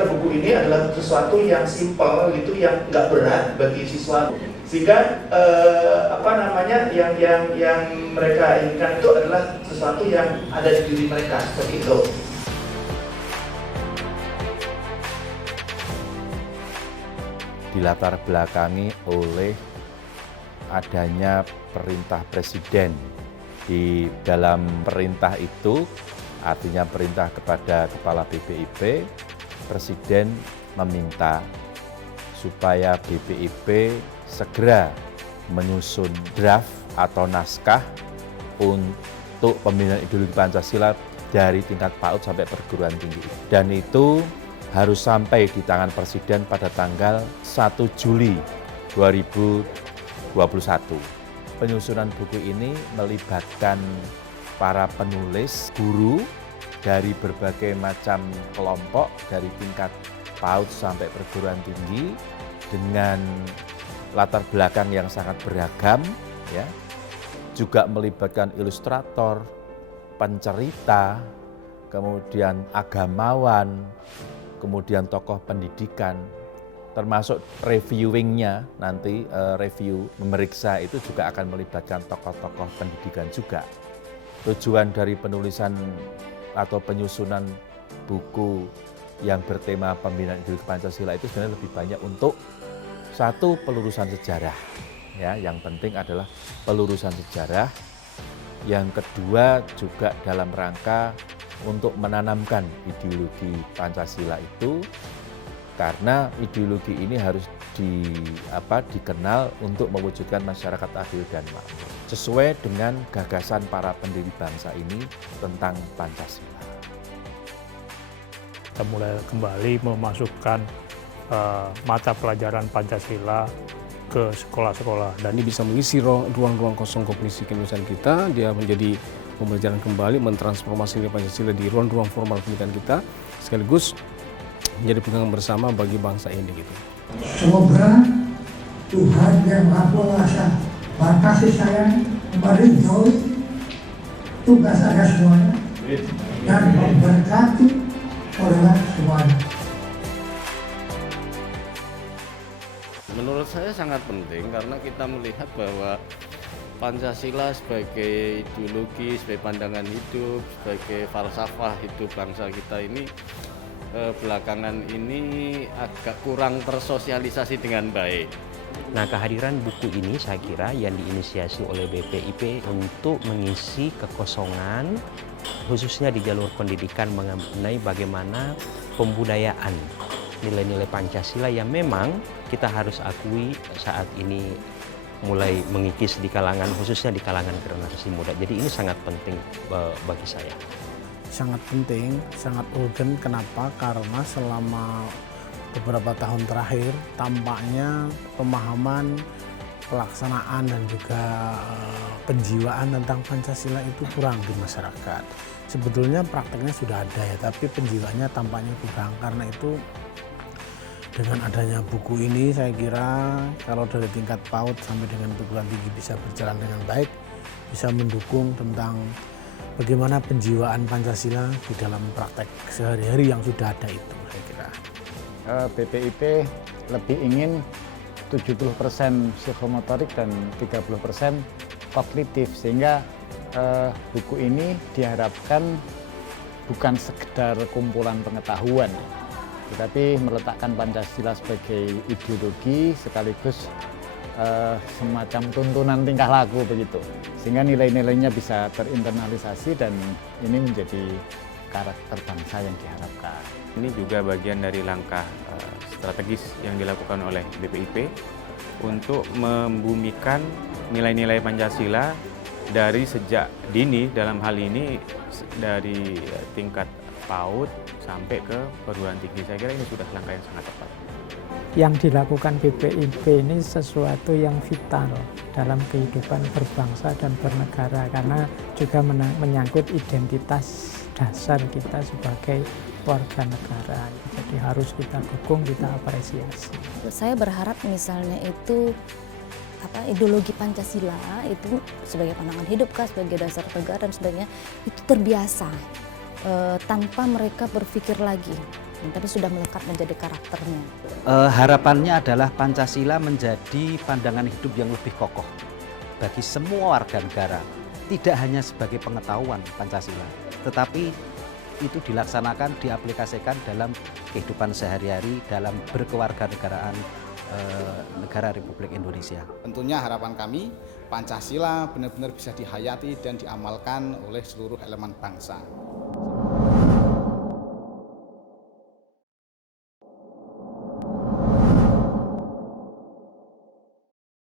kira buku ini adalah sesuatu yang simpel gitu, yang nggak berat bagi siswa, sehingga yang mereka inginkan itu adalah sesuatu yang ada di diri mereka seperti itu. Dilatar belakangi oleh adanya perintah presiden. Di dalam perintah itu, artinya perintah kepada Kepala BPIP, Presiden meminta supaya BPIP segera menyusun draft atau naskah untuk pembinaan ideologi Pancasila dari tingkat PAUD sampai perguruan tinggi. Dan itu harus sampai di tangan Presiden pada tanggal 1 Juli 2021. Penyusunan buku ini melibatkan para penulis, guru dari berbagai macam kelompok dari tingkat PAUD sampai perguruan tinggi dengan latar belakang yang sangat beragam, ya. Juga melibatkan ilustrator, pencerita, kemudian agamawan, kemudian tokoh pendidikan, termasuk reviewingnya nanti review memeriksa itu juga akan melibatkan tokoh-tokoh pendidikan juga. Tujuan dari penulisan atau penyusunan buku yang bertema pembinaan ideologi Pancasila itu sebenarnya lebih banyak untuk satu, pelurusan sejarah. Ya, yang penting adalah pelurusan sejarah. Yang kedua juga dalam rangka untuk menanamkan ideologi Pancasila itu, karena ideologi ini harus dikenal untuk mewujudkan masyarakat adil dan makmur, sesuai dengan gagasan para pendiri bangsa ini tentang Pancasila. Kita mulai kembali memasukkan mata pelajaran Pancasila ke sekolah-sekolah. Dan ini bisa mengisi ruang-ruang kosong kognisi keindonesiaan kita, dia menjadi pembelajaran kembali, mentransformasi nilai Pancasila di ruang-ruang formal pendidikan kita, sekaligus menjadi pegangan bersama bagi bangsa ini gitu. Semoga Tuhan yang Maha Kuasa, kasih sayang, meridhoi tugas Anda semuanya dan memberkati orang semuanya. Menurut saya sangat penting karena kita melihat bahwa Pancasila sebagai ideologi, sebagai pandangan hidup, sebagai falsafah hidup bangsa kita ini belakangan ini agak kurang tersosialisasi dengan baik. Nah, kehadiran buku ini saya kira yang diinisiasi oleh BPIP untuk mengisi kekosongan khususnya di jalur pendidikan mengenai bagaimana pembudayaan nilai-nilai Pancasila yang memang kita harus akui saat ini mulai mengikis di kalangan, khususnya di kalangan generasi muda. Jadi ini sangat penting bagi saya. Sangat penting, sangat urgen. Kenapa? Karena selama beberapa tahun terakhir tampaknya pemahaman, pelaksanaan dan juga penjiwaan tentang Pancasila itu kurang di masyarakat. Sebetulnya prakteknya sudah ada ya, tapi penjiwaannya tampaknya kurang. Karena itu dengan adanya buku ini saya kira kalau dari tingkat PAUD sampai dengan perguruan tinggi bisa berjalan dengan baik, bisa mendukung tentang bagaimana penjiwaan Pancasila di dalam praktek sehari-hari yang sudah ada itu, saya kira. BPIP lebih ingin 70% psikomotorik dan 30% kognitif, sehingga buku ini diharapkan bukan sekedar kumpulan pengetahuan, tetapi meletakkan Pancasila sebagai ideologi sekaligus semacam tuntunan tingkah laku begitu, sehingga nilai-nilainya bisa terinternalisasi dan ini menjadi karakter bangsa yang diharapkan. Ini juga bagian dari langkah strategis yang dilakukan oleh BPIP untuk membumikan nilai-nilai Pancasila dari sejak dini, dalam hal ini dari tingkat PAUD sampai ke perguruan tinggi. Saya kira ini sudah langkah yang sangat tepat. Yang dilakukan BPIP ini sesuatu yang vital dalam kehidupan berbangsa dan bernegara, karena juga menyangkut identitas dasar kita sebagai warga negara. Jadi harus kita dukung, kita apresiasi. Saya berharap misalnya itu ideologi Pancasila itu sebagai pandangan hidup, sebagai dasar negara dan sebagainya itu terbiasa tanpa mereka berpikir lagi tapi sudah melekat menjadi karakternya. Harapannya adalah Pancasila menjadi pandangan hidup yang lebih kokoh bagi semua warga negara, tidak hanya sebagai pengetahuan Pancasila, tetapi itu dilaksanakan, diaplikasikan dalam kehidupan sehari-hari, dalam berkewarganegaraan negara Republik Indonesia. Tentunya harapan kami Pancasila benar-benar bisa dihayati dan diamalkan oleh seluruh elemen bangsa.